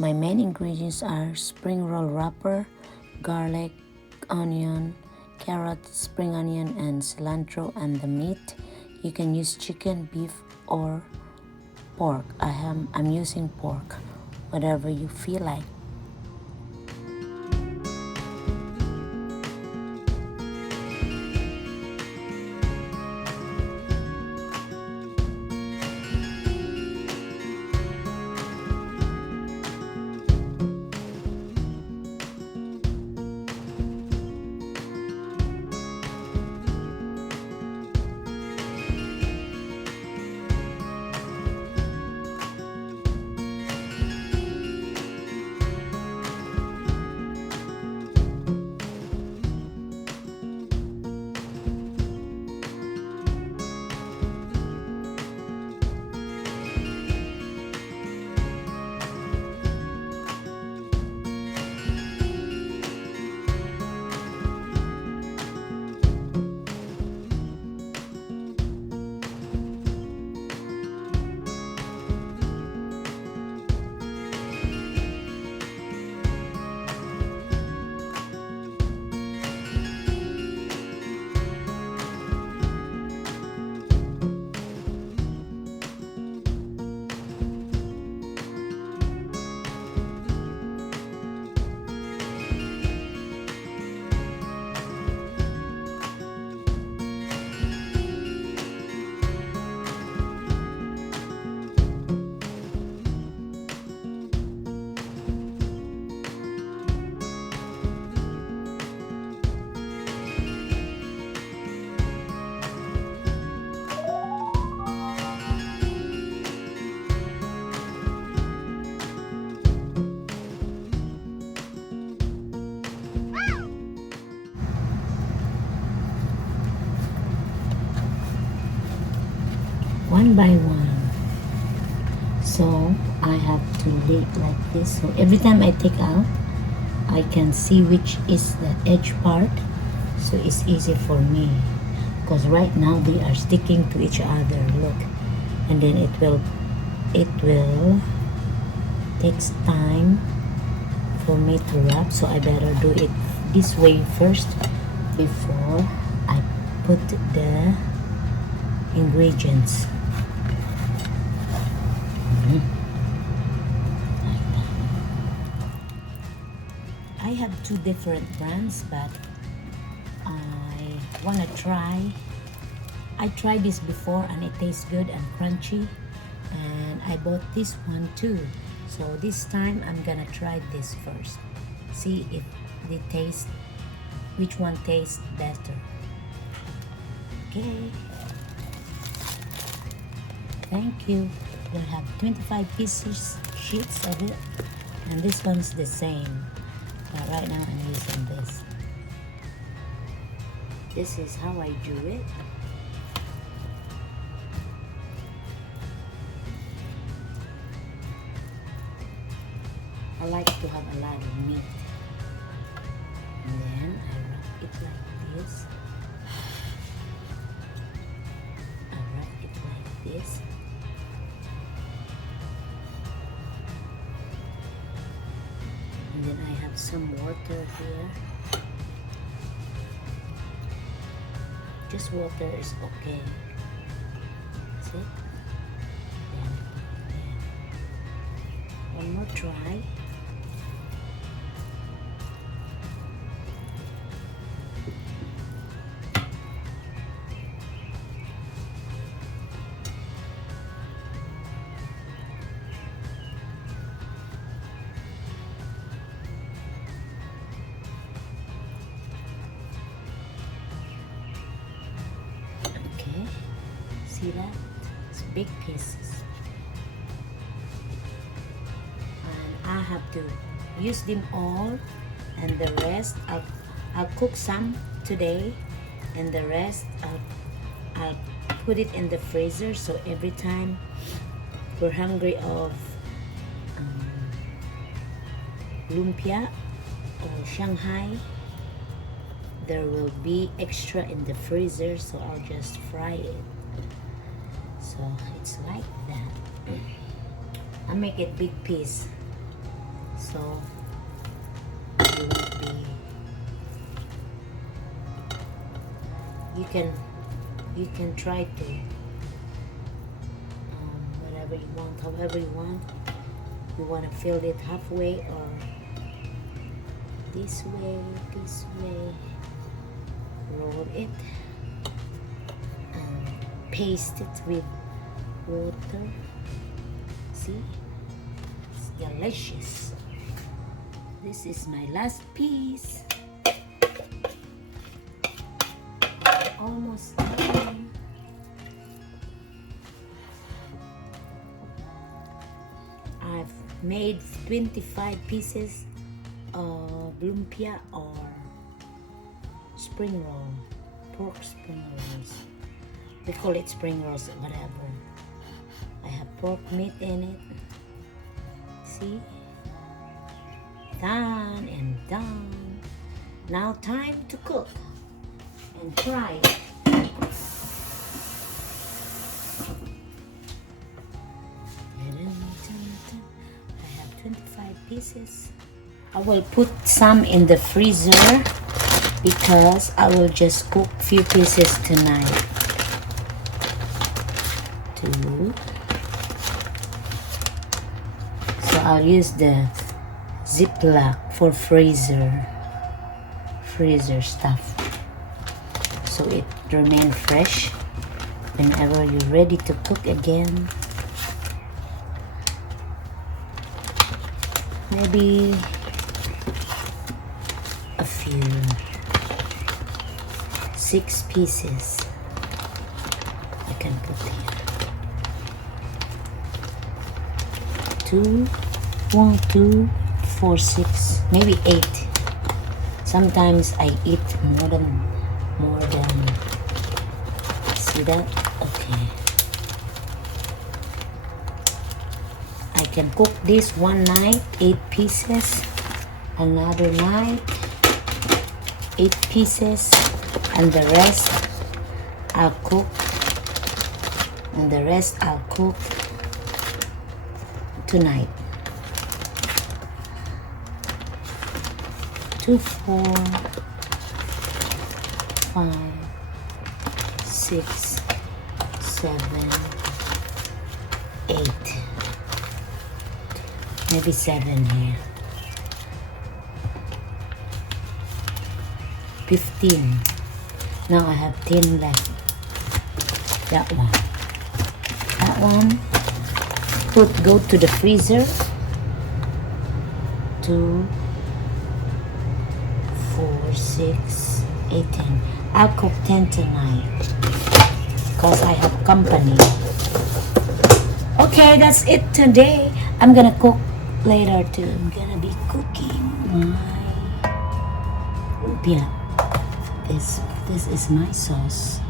my main ingredients are spring roll wrapper, garlic, onion, carrot, spring onion, and cilantro. And the meat, you can use chicken, beef, or pork. I'm using pork, whatever you feel like. One by one. So I have to lay it like this. So every time I take out, I can see which is the edge part. So it's easy for me. Because right now they are sticking to each other. Look. And then it will takes time for me to wrap. So I better do it this way first before I put the ingredients. I have two different brands, but I wanna try. I tried this before and it tastes good and crunchy, and I bought this one too. So this time I'm gonna try this first. See if they taste, which one tastes better. Okay. Thank you. We'll have 25 pieces sheets of it, and this one's the same. But right now I'm using this. This is how I do it. I like to have a lot of meat. And then I wrap it like this. I wrap it like this. And then I have some water here. Just water is okay. That's it. Then one more try. See that? It's big pieces. And I have to use them all, and the rest I'll cook some today, and the rest I'll put it in the freezer, so every time we're hungry of lumpia or Shanghai, there will be extra in the freezer, so I'll just fry it. So it's like that. I make it big piece so you won't be. You can try to whatever you want, however you want. You want to fill it halfway or this way, roll it and paste it with water. See, it's delicious. This is my last piece. Almost done. I've made 25 pieces of lumpia or spring roll, pork spring rolls. We call it spring rolls, whatever. I have pork meat in it. See? Done and done. Now time to cook and try it. I have 25 pieces. I will put some in the freezer because I will just cook few pieces tonight. 2. So I'll use the Ziploc for freezer stuff, so it remain fresh whenever you're ready to cook again. Maybe a few, 6 pieces I can put here. 2, 1, 2, 4, 6, maybe 8. Sometimes I eat more than. See that? Okay. I can cook this one night, 8 pieces. Another night, 8 pieces, and the rest I'll cook. Tonight. 2, 4, 5, 6, 7, 8. Maybe 7 here. 15. Now I have 10 left. That one. Go to the freezer. 2, 4, 6, 8, 10. I'll cook 10 tonight because I have company. Okay, that's it today. I'm gonna cook later too. I'm gonna be cooking my lumpia. This is my sauce.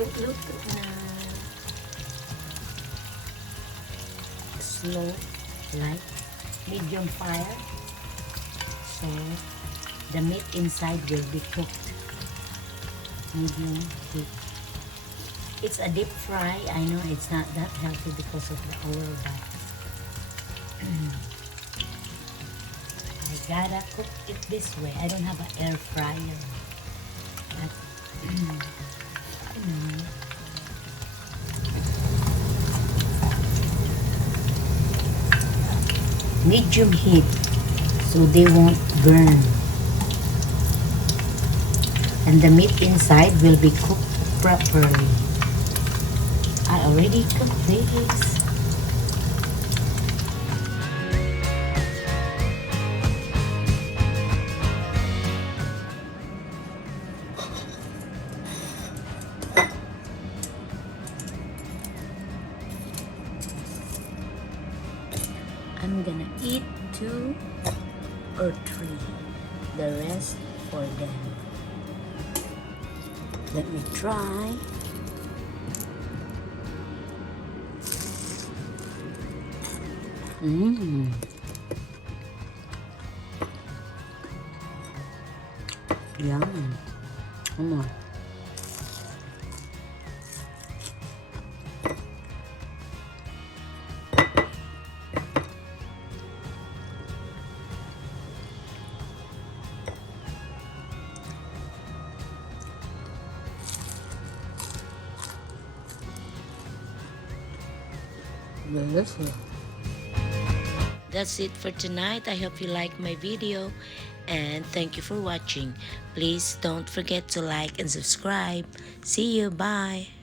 Look na slow light, medium fire, so the meat inside will be cooked. Medium heat. It's a deep fry. I know it's not that healthy because of the oil, but I gotta cook it this way. I don't have an air fryer. But Medium heat so they won't burn. And the meat inside will be cooked properly. I already cooked this. I'm gonna eat 2 or 3. The rest for them. Let me try. Yum. Come on. Delicious. That's it for tonight. I hope you liked my video and thank you for watching. Please don't forget to like and subscribe. See you. Bye.